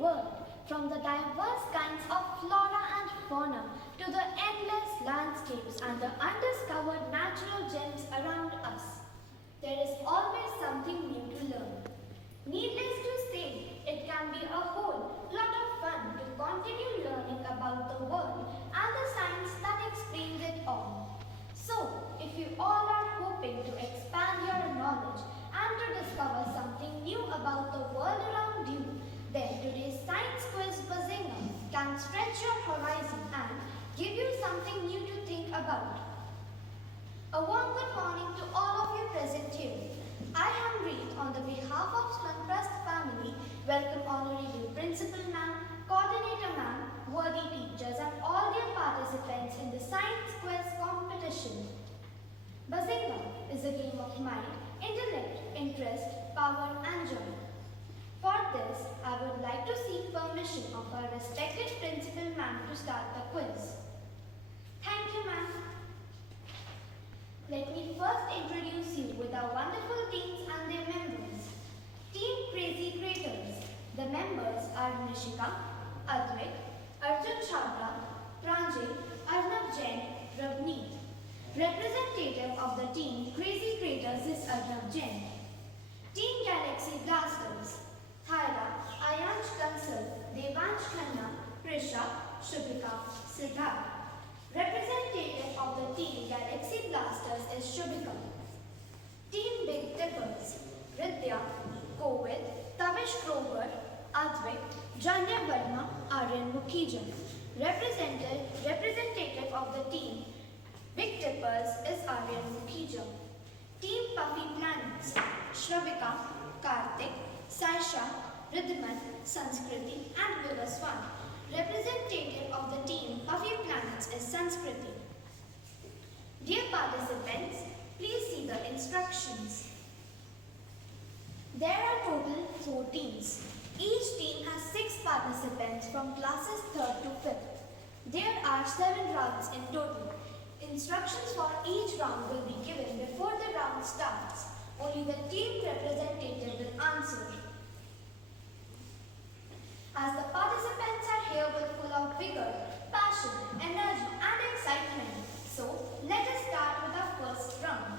world, from the diverse kinds of flora and fauna to the endless landscapes and the undiscovered natural gems around us. There is always something new to learn. Needless to say, it can be a whole lot of fun to continue learning about the world and the science that explains it all. So, if you all are hoping to expand your knowledge and to discover something new about the world around you, then today's science quiz Buzzinga can stretch your horizon and give you something new to think about. A warm good morning to all of you present here. I am Reed on the behalf of Trust family, welcome Honorable Principal Ma'am, Coordinator Ma'am, worthy teachers and all their participants in the science quiz competition. Buzzinga is a game of mind, intellect, interest, power and joy. For this, I would like to seek permission of our respected Principal Ma'am to start the quiz. Thank you, Ma'am. Let me first introduce you with our wonderful teams and their members. Team Crazy Creators. The members are Nishika, Advik, Arjun Chhabra, Pranjay, Arnab Jain, Ravneet. Representative of the team Crazy Creators is Arnab Jain. Team Galaxy Blasters. Thyra, Ayansh Kansal, Devansh Khanna, Prisha, Shubhika, Siddharth. Representative of the team Galaxy Blasters is Shubhika. Team Big Tippers. Vidya, Kovid, Tavish Grover, Advik, Janya Verma, Aryan Mukhijan. Representative of the team Big Tippers is Aryan Mukhijan. Team Puffy Planets. Shravika, Karthik, Saisha, Ridhiman, Sanskriti and Vivaswan. Representative of the team Puffy Planets is Sanskriti. Dear participants, please see the instructions. There are total 4 teams. Each team has 6 participants from classes 3rd to 5th. There are 7 rounds in total. Instructions for each round will be given before the round starts. Only the team representative will answer. As the participants are here with full of vigor, passion, energy and excitement. So, let us start with our first round.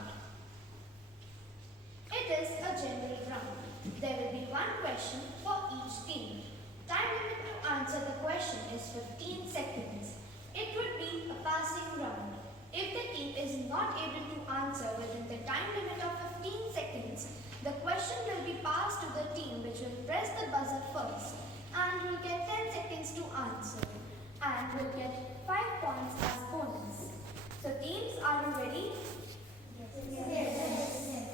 It is a general round. There will be one question for each team. Time limit to answer the question is 15 seconds. It would be a passing round. If the team is not able to answer within the time limit of 15 seconds, the question will be passed to the team which will press the buzzer first and will get 10 seconds to answer and will get 5 points as bonus. So teams, are you ready? Yes.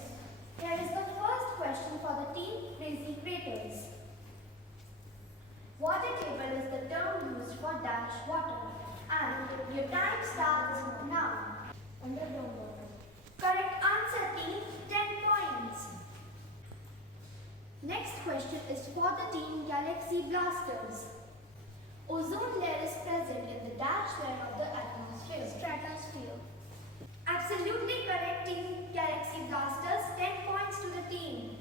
Here is the first question for the team Crazy Creators. Water table is the term used for dash water. And your time starts now. Correct answer team, 10 points. Next question is for the team Galaxy Blasters. Ozone layer is present in the dash layer of the atmosphere. Stratosphere. Absolutely correct team Galaxy Blasters, 10 points to the team.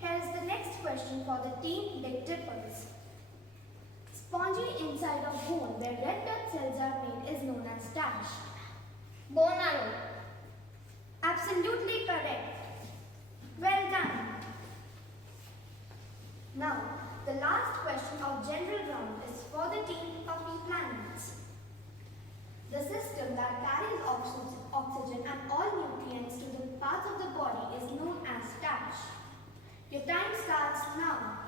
Here is the next question for the team Big Tippers. Spongy inside of bone where red blood cells are made is known as dash. Bone marrow. Absolutely correct. Well done. Now, the last question of general round is for the team Puffy Planets. The system that carries oxygen and all nutrients to the parts of the body is known as dash. Your time starts now.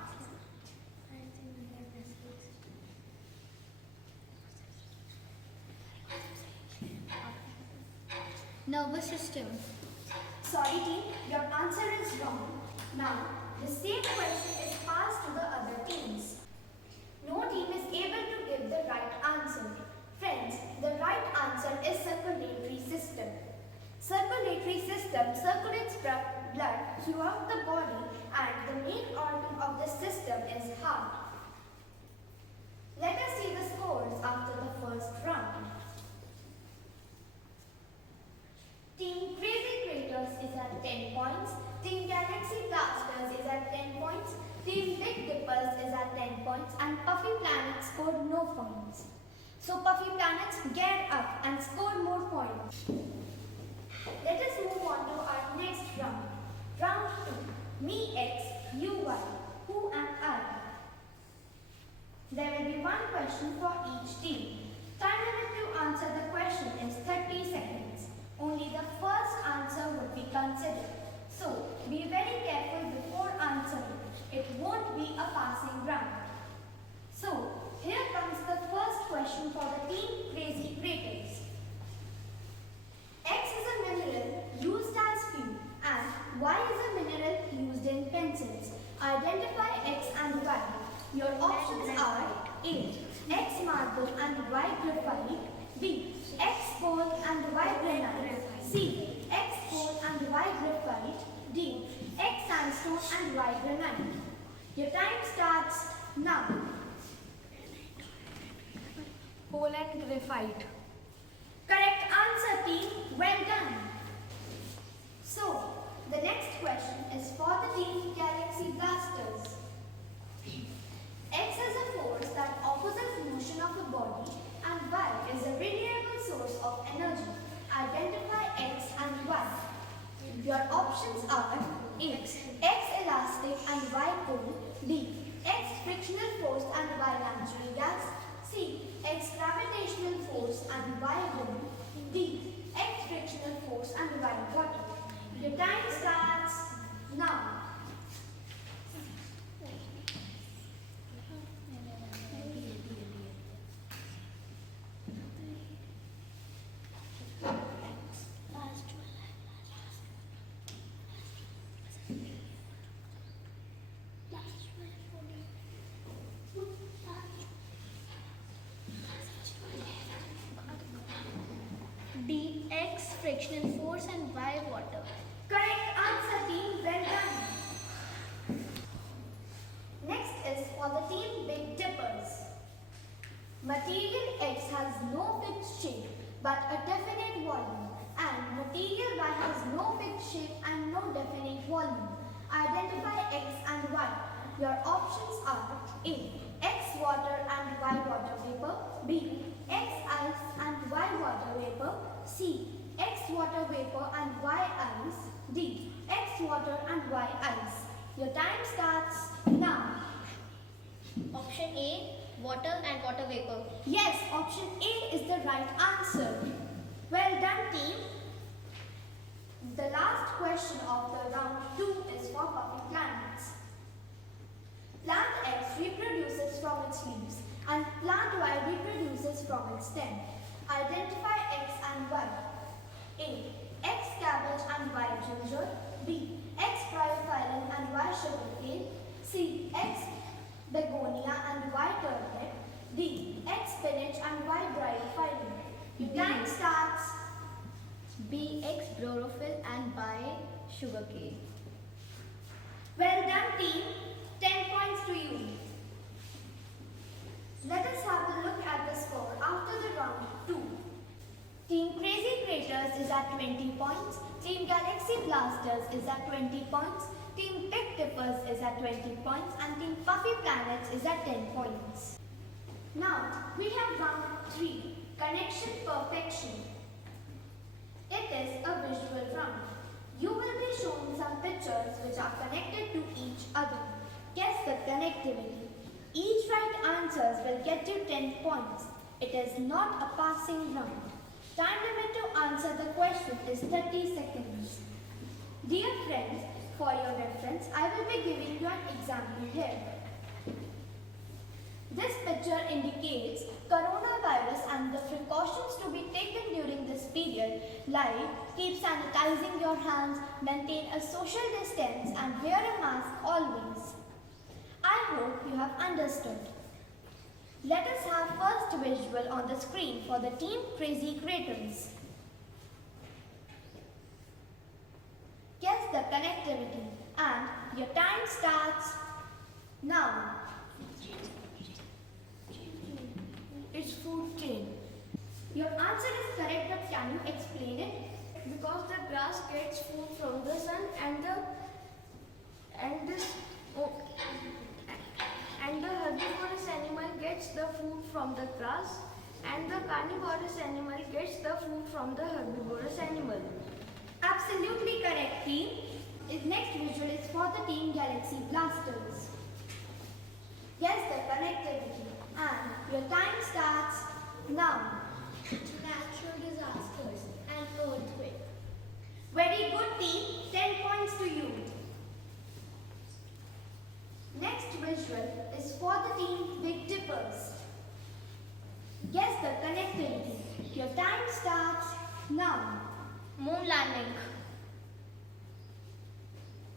Nervous system. Sorry team, your answer is wrong. Now, the same question is passed to the other teams. No team is able to give the right answer. Friends, the right answer is circulatory system. Circulatory system circulates blood throughout the body and the main organ of the system is heart. Let us see the scores after the first round. Team Crazy Creators is at 10 points. Team Galaxy Blasters is at 10 points. no points. So Puffy Planets geared up and scored more points. Let us move on to our next round. Round 2. Me X, you Y. Who am I? There will be one question for each team. Time limit to answer the question is 30 seconds. Only the first answer would be considered. So, be very careful before answering. It won't be a passing round. So, here comes the first question for the team Crazy Creators. X is a mineral used as fuel and Y is a mineral used in pencils. Identify X and Y. Your options are A. X marble and Y graphite. B. X coal and Y granite. C. X coal and Y graphite. D. X sandstone and Y granite. Your time starts now. Coal and graphite. Correct answer, team. Well done. So, the next question is for the team Galaxy Blasters. X is a force that opposes motion of a body and Y is a renewable source of energy. Identify X and Y. Your options are A. X elastic and Y cold. B. X frictional force and Y natural gas. C. X gravitational force and Y wind. D. X frictional force and Y water. Your time starts now. D. X frictional force and Y water. Correct answer, team. Well done. Next is for the team Big Dippers. Material X has no fixed shape but a definite volume, and material Y has no fixed shape and no definite volume. Identify X and Y. Your options are A. X water and Y water vapor. B. X ice and Y water vapor. C. X water vapor and Y ice. D. X water and Y ice. Your time starts now. Option A. Water and water vapor. Yes, option A is the right answer. Well done, team. The last question of the round 2 is for Puffy Planets. Plant X reproduces from its leaves and plant Y reproduces from its stem. Identify X and Y. A. X cabbage and Y ginger. B. X bryophyllum and Y sugarcane. C. X begonia and Y turnip. D. X spinach and Y bryophyllum. Your time starts. B. X chlorophyll and Y sugarcane. Well done, team. 10 points to you. Let us have a look at the score after the round 2. Team Crazy Creators is at 20 points. Team Galaxy Blasters is at 20 points. Team Big Dippers is at 20 points. And Team Puffy Planets is at 10 points. Now, we have round 3. Connection Perfection. It is a visual round. You will be shown some pictures which are connected to each other. Guess the connectivity. Each right answers will get you 10 points. It is not a passing round. Time limit to answer the question is 30 seconds. Dear friends, for your reference, I will be giving you an example here. This picture indicates coronavirus and the precautions to be taken during this period, like keep sanitizing your hands, maintain a social distance and wear a mask always. I hope you have understood. Let us have first visual on the screen for the team Crazy Creators. Guess the connectivity and your time starts now. It's food chain. Your answer is correct, but can you explain it? Because the grass gets food from the sun and the herbivorous animal gets gets the food from the grass and the carnivorous animal gets the food from the herbivorous animal. Absolutely correct, team. Next visual is for the team Galaxy Blasters. Guess the connectivity and your time starts now. Natural disasters and earthquake. Very good, team. 10 points to you. Next visual is for the team Big Dippers. Guess the connectivity. Your time starts now. Moon landing.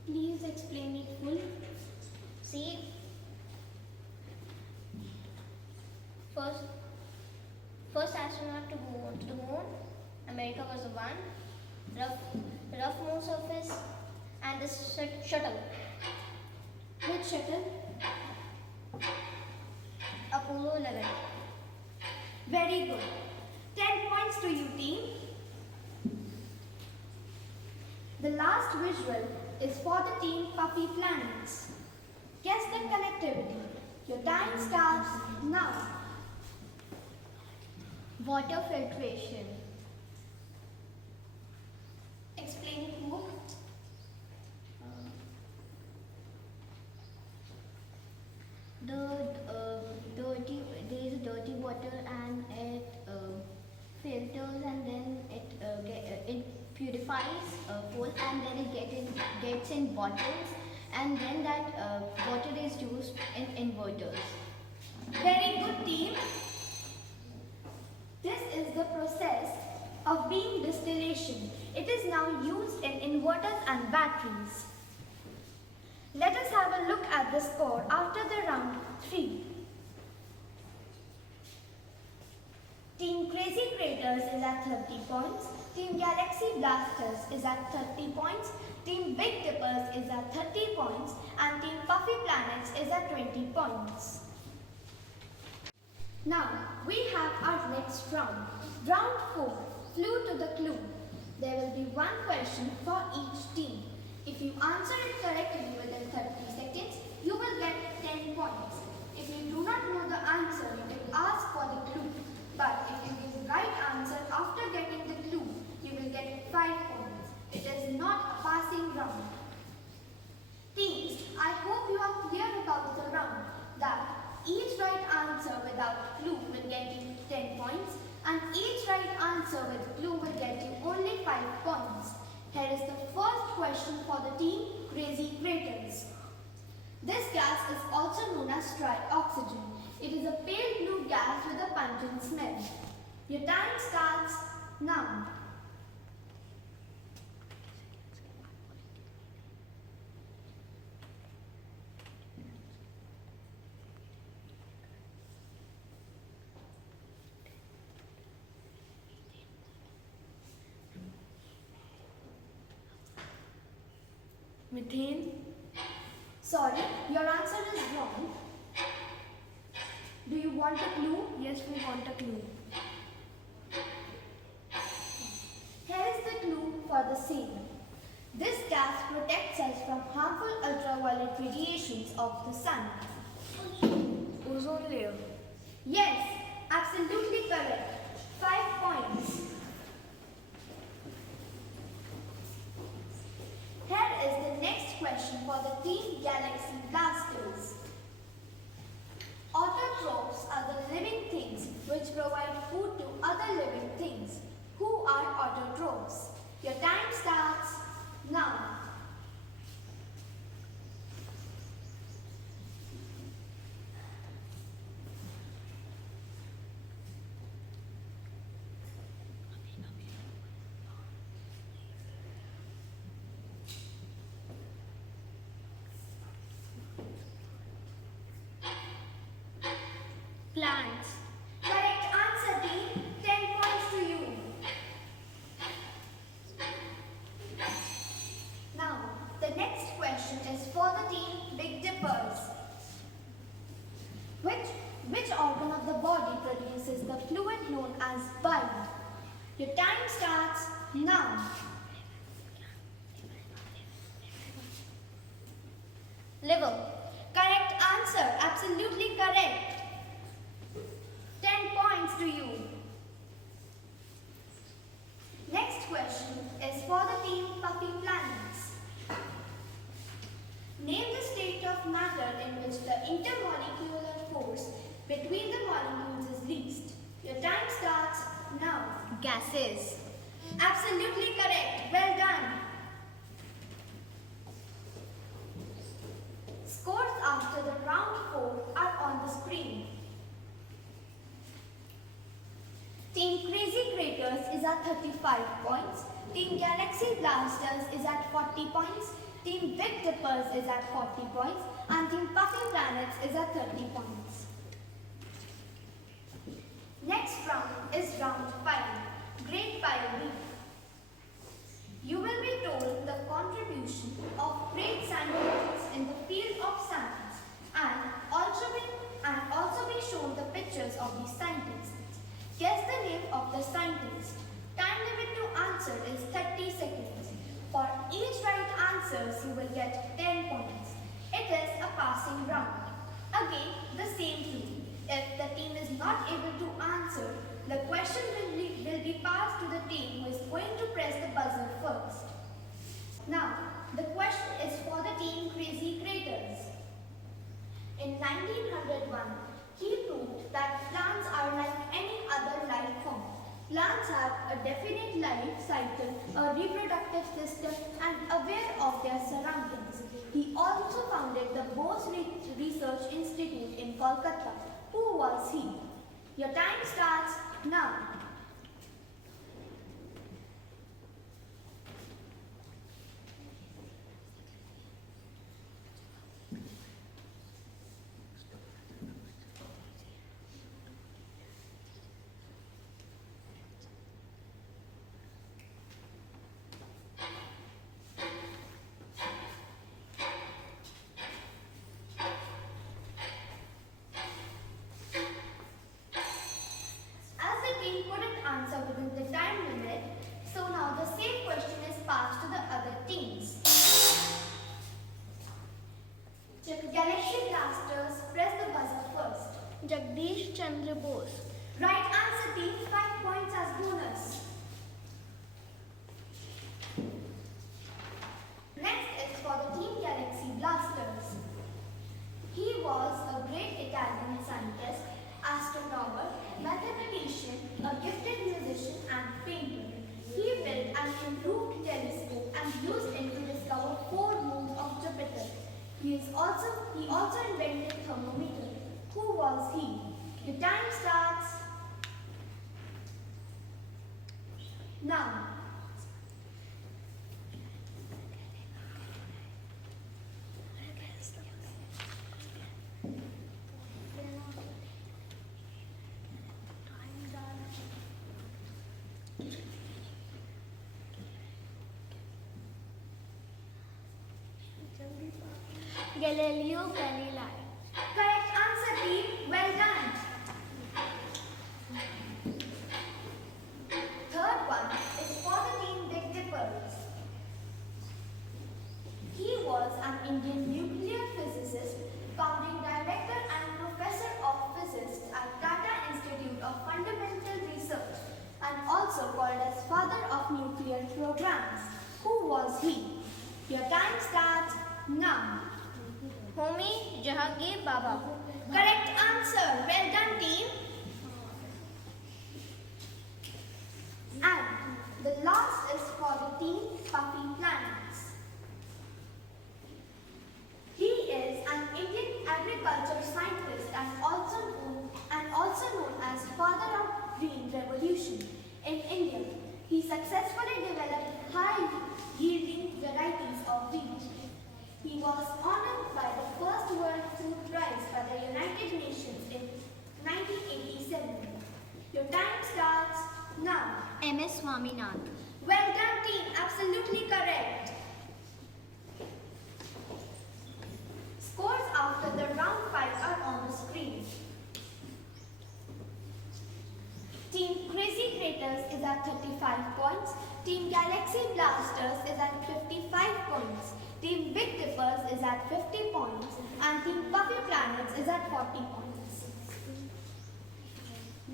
Please explain it fully. See, first astronaut to go to the moon. America was the one. Rough moon surface and the shuttle. Which shuttle? Apollo 11. Very good. 10 points to you, team. The last visual is for the team Puffy Planets. Guess the connectivity. Your time starts now. Water filtration. Explain it more. There is dirty water and it filters and then it purifies coal and then it gets in bottles and then that water is used in inverters. Very good, team. This is the process of being distillation. It is now used in inverters and batteries. Let us have a look at the score after the round 3. Team Crazy Craters is at 30 points. Team Galaxy Blasters is at 30 points. Team Big Dippers is at 30 points. And Team Puffy Planets is at 20 points. Now, we have our next round. Round 4, Clue to the Clue. There will be one question for each team. If you answer it correctly within 30 seconds, you will get 10 points. If you do not know the answer, you can ask for the clue. But if you give the right answer after getting the clue, you will get 5 points. It is not a passing round. Teams, I hope you are clear about the round. That each right answer without clue will get you 10 points and each right answer with clue will get you only 5 points. Here is the first question for the team Crazy Craters. This gas is also known as dry oxygen. It is a pale blue gas with a pungent smell. Your time starts now. Methane. Sorry, your answer is wrong. Do you want a clue? Yes, we want a clue. Here is the clue for the same. This gas protects us from harmful ultraviolet radiations of the sun. Ozone layer. Yes, absolutely correct. 5 points. Here is the next question for the team Galaxy Blasters. Autotrophs are the living things which provide food to other living things. Who are autotrophs? Your time starts now. Plants. Correct answer, team. 10 points to you. Now, the next question is for the team Big Dippers. Which organ of the body produces the fluid known as bile? Your time starts now. Liver. Correct answer. Absolutely correct. in which the intermolecular force between the molecules is least? Your time starts now. Gases. Absolutely correct. Well done. Scores after the round 4 are on the screen. Team Crazy Craters is at 35 points. Team Galaxy Blasters is at 40 points. Team Big Dippers is at 40 points. And Team Puffy Planets is at 30 points. Next round is round 5, Great Pile Leap. You will be told the contribution of great scientists in the field of science and also be shown the pictures of these scientists. Guess the name of the scientist. Time limit to answer is 30 seconds. For each right answers, you will get 10 points. It is a passing round. Again, the same thing. If the team is not able to answer, the question will be passed to the team who is going to press the buzzer first. Now, the question is for the team Crazy Craters. In 1901, he proved that plants are like any other life form. Plants have a definite life cycle, a reproductive system, and aware of their surroundings. He also founded the Bose Research Institute in Kolkata. Who was he? Your time starts now. Within the time limit, so now the same question is passed to the other teams. Galaxy Blasters, press the buzzer first. Jagdish Chandra Bose. Right answer team, 5 points as bonus. Next is for the team Galaxy Blasters. He was a great Italian scientist, astronomer, mathematician, a gifted musician and painter. He built an improved telescope and used it to discover 4 moons of Jupiter. He also invented thermometer. Who was he? The time starts now. Galileo Galilei. Correct answer team, well done. Third one is for the team Big Dippers. He was an Indian nuclear physicist, founding director and professor of physics at Tata Institute of Fundamental Research and also called as father of nuclear programs. Who was he? Your time starts now. Homi Jahangir Baba. Correct answer. Well done, team. And the last is for the team Puffy Planets. He is an Indian agriculture scientist and also known as father of Green Revolution in India. He successfully developed high-yielding varieties of wheat. He was honored by the first World Food Prize by the United Nations in 1987. Your time starts now. M.S. Swaminathan. Well done, team. Absolutely correct. Scores after the round 5 are on the screen. Team Crazy Craters is at 35 points. Team Galaxy Blasters is at 55 points. Team Big Dippers is at 50 points. And Team Puffy Planets is at 40 points.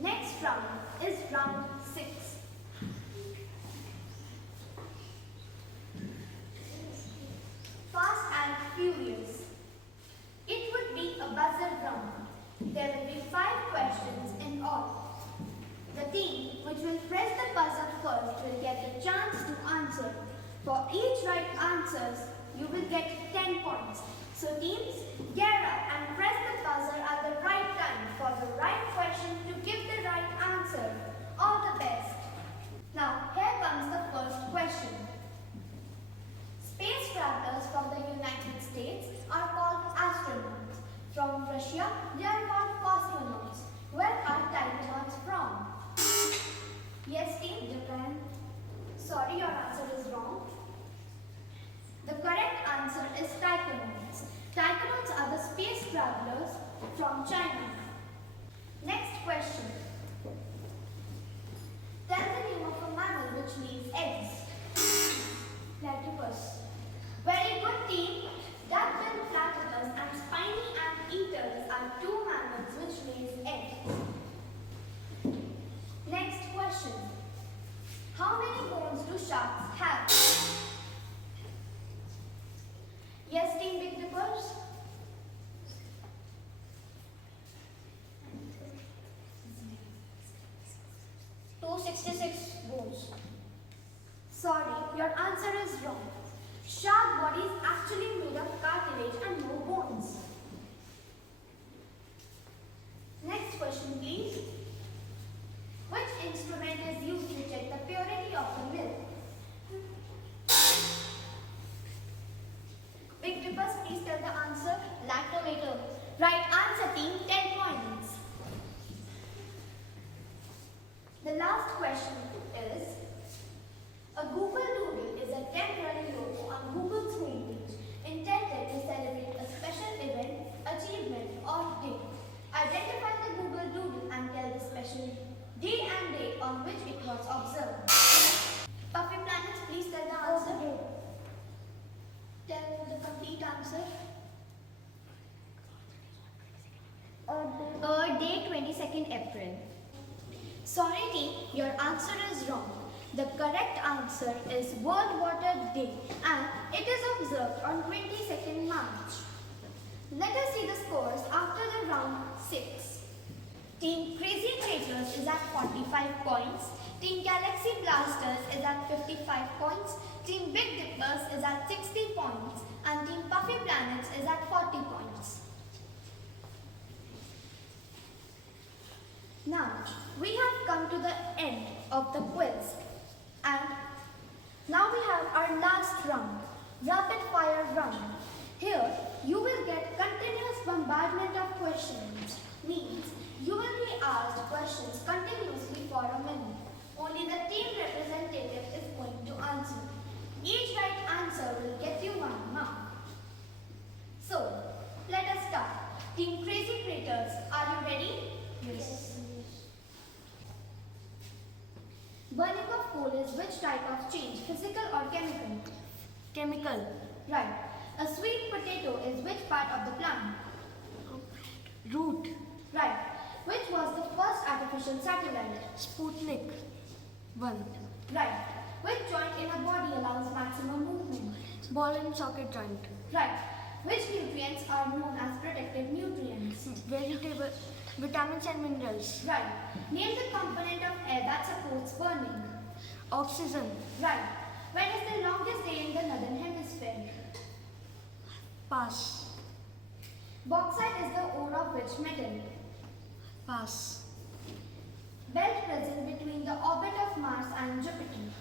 Next round is round 6. Fast and Furious. It would will press the buzzer first will get the chance to answer. For each right answers, you will get 10 points. So teams, gear up and press the buzzer at the right time for the right question to give the right answer. All the best. Now, here comes the first question. Space travelers from the United States are called astronauts. From Russia, they are called cosmonauts. Where are taikonauts from? Yes, team, Japan. Sorry, your answer is wrong. The correct answer is taikonauts. Taikonauts are the space travelers from China. Next question. Tell the name of a mammal which lays eggs. Platypus. Very good, team. Duck-billed platypus and spiny anteaters are two mammals which lays eggs. Next question. How many bones do sharks have? Yes, team Big Dippers. bones. Sorry, your answer is wrong. Shark body is actually made of cartilage and no bones. Next question, please. Which instrument is used to check the purity of the milk? Big Dippers, please tell the answer. Lactometer. Right answer, team, 10 points. The last question is, a Google Doodle is a temporary logo on Google's homepage intended to celebrate a special event, achievement, or day. Identify the Google Doodle and tell the special day and date on which it was observed. Puffy Planets, please tell the answer. Tell the complete answer. Day 22nd April. Sorry team, your answer is wrong. The correct answer is World Water Day and it is observed on 22nd March. Let us see the scores after the round 6. Team Crazy Creators is at 45 points. Team Galaxy Blasters is at 55 points. Team Big Dippers is at 60 points. And Team Puffy Planets is at 40 points. Now, we have come to the end of the quiz. And now we have our last round, rapid fire round. Here, you will get continuous bombardment of questions. Means, you will be asked questions continuously for a minute. Only the team representative is going to answer. Each right answer will get you 1 mark. So, let us start. Team Crazy Creators, are you ready? Yes. Burning of coal is which type of change, physical or chemical? Chemical. Right. A sweet potato is which part of the plant? Root. Right. Which was the first artificial satellite? Sputnik. 1. Right. Which joint in a body allows maximum movement? Ball and socket joint. Right. Which nutrients are known as protective nutrients? Vegetable, vitamins and minerals. Right. Name the component of air that supports burning. Oxygen. Right. When is the longest day in the northern hemisphere? Pass. Bauxite is the ore of which metal? Pass. Belt present between the orbit of Mars and Jupiter?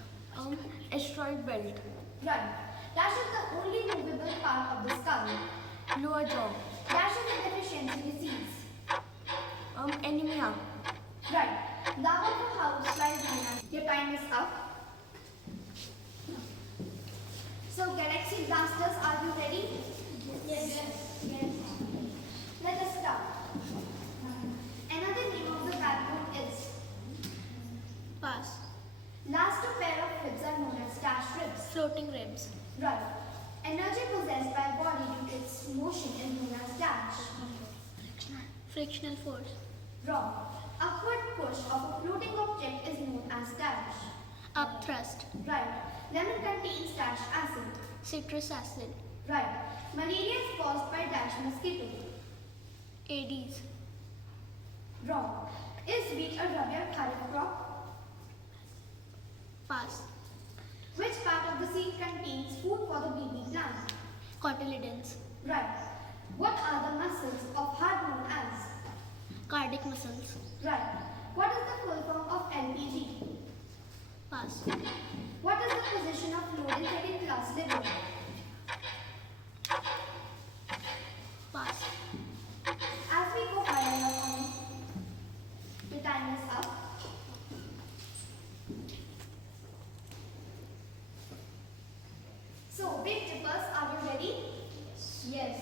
Asteroid belt. Right. Dash is the only movable part of the skull. Lower jaw. Dash is a deficiency disease. Anemia. Right. Lava for house flies known as. Your time is up. So Galaxy Blasters, are you ready? Yes. Yes. Let us start. Another name of the backbone is. Pass. Last two pair of ribs are known as dash ribs. Floating ribs. Right. Energy possessed by a body due to its motion is known as dash. Frictional force. Wrong. Upward push of a floating object is known as dash. Upthrust. Right. Lemon contains dash acid. Citrus acid. Right. Malaria is caused by dash mosquito. Aedes. Wrong. Is wheat a rabi or kharif crop? Pass. Which part of the seed contains food for the baby plant? Cotyledons. Right. What are the muscles of heart known as? Cardiac muscles. Right. What is the full form of LPG? Pass. What is the position of fluid in second class liver? Pass. As we go higher on, your time is up. So, big tippers, are you ready? Yes.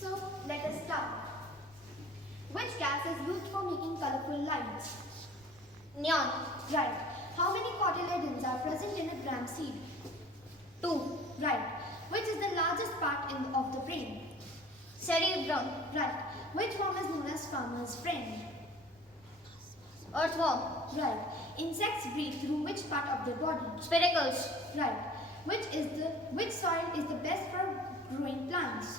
So, let us start. Which gas is used for making colorful lights? Neon. Right. How many cotyledons are present in a gram seed? 2. Right. Which is the largest part of the brain? Cerebrum. Right. Which worm is known as farmer's friend? Earthworm. Right. Insects breathe through which part of the body? Spiracles. Right. Which soil is the best for growing plants?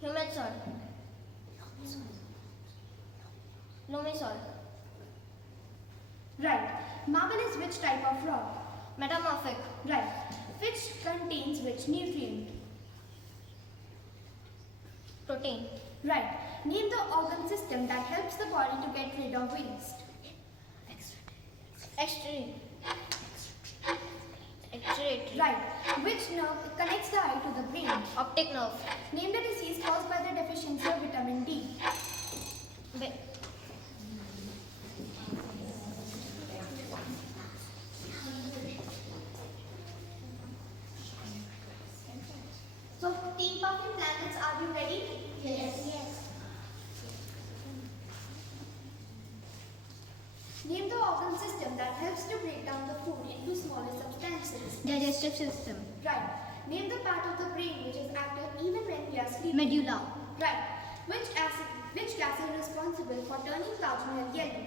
Humid soil. Loamy soil. Right. Marble is which type of rock? Metamorphic. Right. Fish contains which nutrient? Protein. Right. Name the organ system that helps the body to get rid of waste. Excretory. Excretory. Right. Which nerve connects the eye to the brain? Optic nerve. Name the disease caused by the deficiency of vitamin D. Be- So, Team Puffin Planets, are you ready? Yes. Name the organ system that helps to break down the food into smaller substances. Digestive system. Right. Name the part of the brain which is active even when we are sleeping. Medulla. Right. Which gas is responsible for turning Taj Mahal yellow?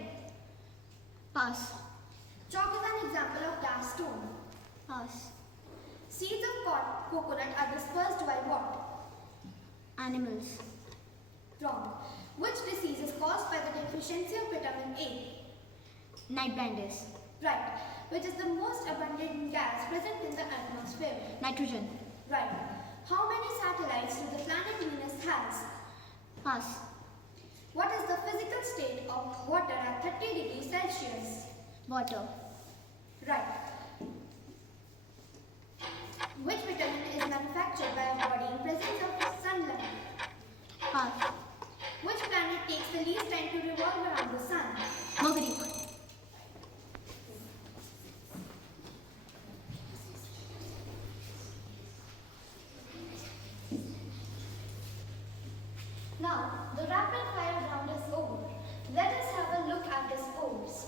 Pass. Chalk is an example of dark stone. Pass. Seeds of coconut are dispersed by what? Animals. Wrong. Which disease is caused by the deficiency of vitamin A? Night blindness. Right. Which is the most abundant gas present in the atmosphere? Nitrogen. Right. How many satellites do the planet Venus has? Pass. What is the physical state of water at 30 degrees Celsius? Water. Right. Which vitamin is manufactured by our body in presence of sunlight? Pass. Which planet takes the least time to revolve around the sun? Mercury. Now, the rapid fire round is over. Let us have a look at the scores.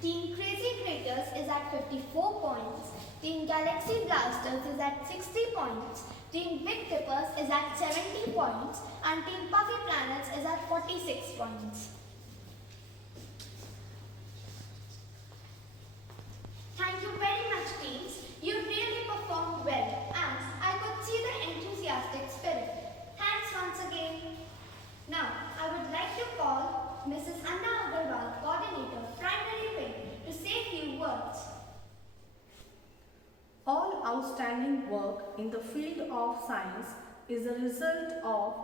Team Crazy Creators is at 54 points. Team Galaxy Blasters is at 60 points. Team Big Tippers is at 70 points. And Team Puffy Planets is at 46 points. Thank you very much, teams. You really performed well, and I could see the enthusiastic spirit. Thanks once again. Now, I would like to call Mrs. Anna Agarwal, Coordinator, Primary Wing, to say a few words. All outstanding work in the field of science is a result of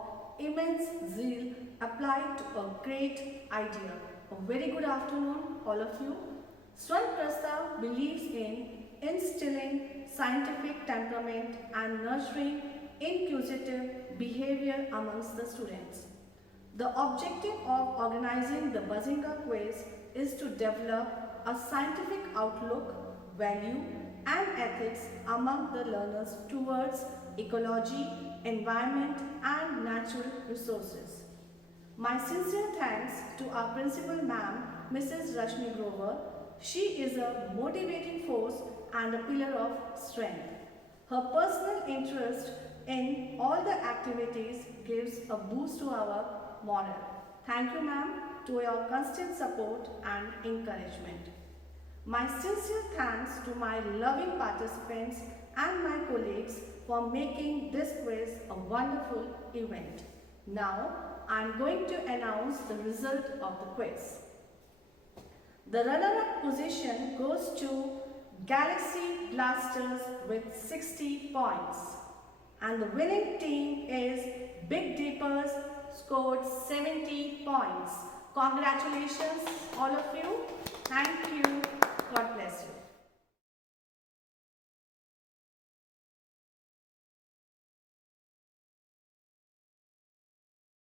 immense zeal applied to a great idea. A very good afternoon, all of you. Swanprastha believes in instilling scientific temperament and nurturing inquisitive behavior amongst the students. The objective of organizing the Buzzinga quiz is to develop a scientific outlook, value and ethics among the learners towards ecology, environment and natural resources. My sincere thanks to our principal ma'am, Mrs. Rashmi Grover. She is a motivating force and a pillar of strength. Her personal interest in all the activities gives a boost to our morale. Thank you, ma'am, to your constant support and encouragement. My sincere thanks to my loving participants and my colleagues for making this quiz a wonderful event. Now, I am going to announce the result of the quiz. The runner-up position goes to Galaxy Blasters with 60 points. And the winning team is Big Dippers, scored 70 points. Congratulations all of you. Thank you. God bless you.